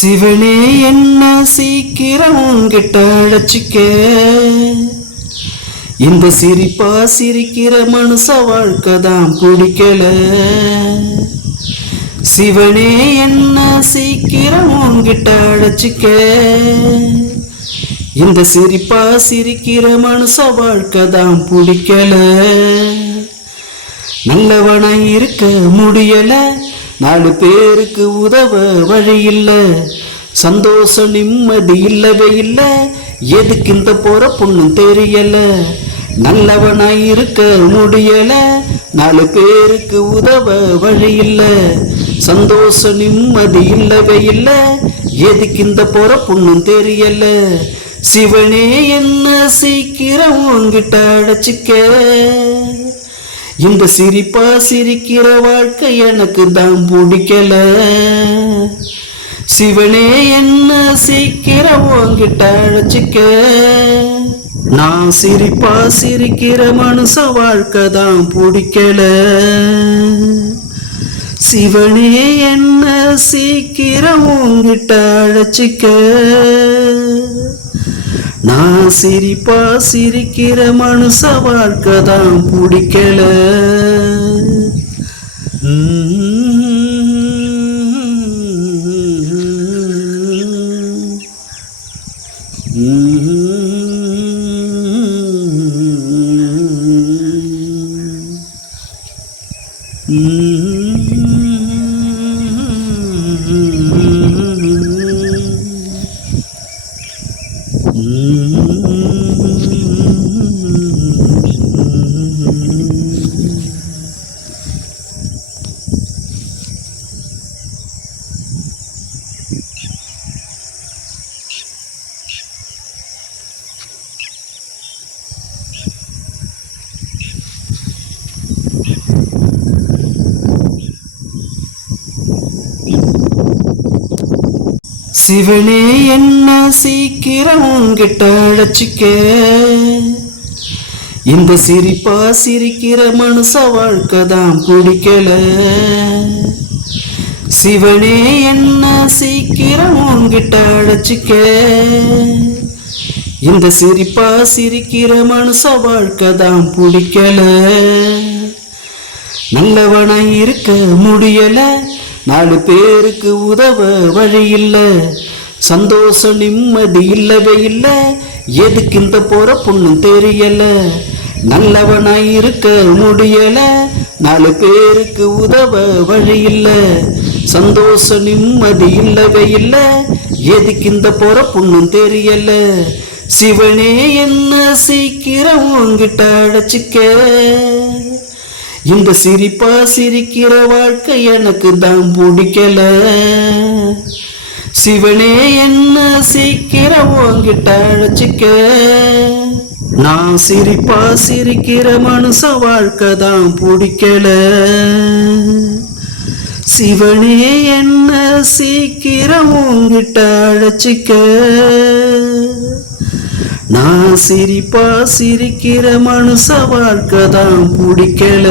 சிவனே என்ன சீக்கிரம் உன்கிட்ட அழைச்சிக்க. இந்த சிரிப்பா சிரிக்கிற மனுஷ வாழ்க்கை தான் பிடிக்கல. சிவனே என்ன சீக்கிரம் உன்கிட்ட அழைச்சிக்க. இந்த சிரிப்பா சிரிக்கிற மனுஷ வாழ்க்கை தான் பிடிக்கல. நல்லவனா இருக்க முடியல, 4 பேருக்கு உதவ வழி இல்ல, சந்தோஷம் நிம்மதி இல்லவே இல்ல, எதுக்கு இந்த போற பொண்ணும் தெரியல. நல்லவனா இருக்க முடியல, 4 பேருக்கு உதவ வழி இல்ல, சந்தோஷம் நிம்மதி இல்லவே இல்ல, எதுக்கு இந்த போற பொண்ணும் தெரியல. சிவனே என்ன சீக்கிரம் உன்கிட்ட அழைச்சிக்க. இந்த சிரிப்பா சிரிக்கிற வாழ்க்கை எனக்கு தான் பிடிக்கல. சிவனே என்ன சீக்கிரம் உன்கிட்ட அழைச்சிக்க. நான் சிரிப்பா சிரிக்கிற மனுஷ வாழ்க்கை தான் பிடிக்கல. சிவனே என்ன சீக்கிரம் உன்கிட்ட அழைச்சிக்க. நான் சிரிப்பா சிரிக்கிற மனுஷ வாழ்க்கை தான் பிடிக்கல. சிவனே என்ன சீக்கிரம் உன்கிட்ட அழைச்சிக்க. இந்த சிரிப்பா சிரிக்கிற மனுஷ வாழ்க்கை தான் பிடிக்கல. சிவனே என்ன சீக்கிரம் உன்கிட்ட அழைச்சிக்க. இந்த சிரிப்பா சிரிக்கிற மனுஷ வாழ்க்கை தான் பிடிக்கல. நல்லவனா இருக்க முடியல, 4 பேருக்கு உதவ வழி இல்ல, சந்தோஷம் நிம்மதி இல்லவே இல்ல, எதுக்கு இந்த போற பொண்ணும் தெரியல. நல்லவனா இருக்க முடியல, 4 பேருக்கு உதவ வழி இல்ல, சந்தோஷம் நிம்மதி இல்லவே இல்ல, எதுக்கு இந்த போற பொண்ணும் தெரியல. சிவனே என்ன சீக்கிரம் உன்கிட்ட அழைச்சிக்க. இந்த சிரிப்பா சிரிக்கிற வாழ்க்கை எனக்கு தான் பிடிக்கல. சிவனே என்ன சீக்கிரம் உன்கிட்ட அழைச்சிக்க. நான் சிரிப்பா சிரிக்கிற மனுஷ வாழ்க்கை தான் பிடிக்கல. சிவனே என்ன சீக்கிரம் உன்கிட்ட அழைச்சிக்க. நான் சிரிப்பா சிரிக்கிற மனுஷ வாழ்க்கை தான் பிடிக்கல.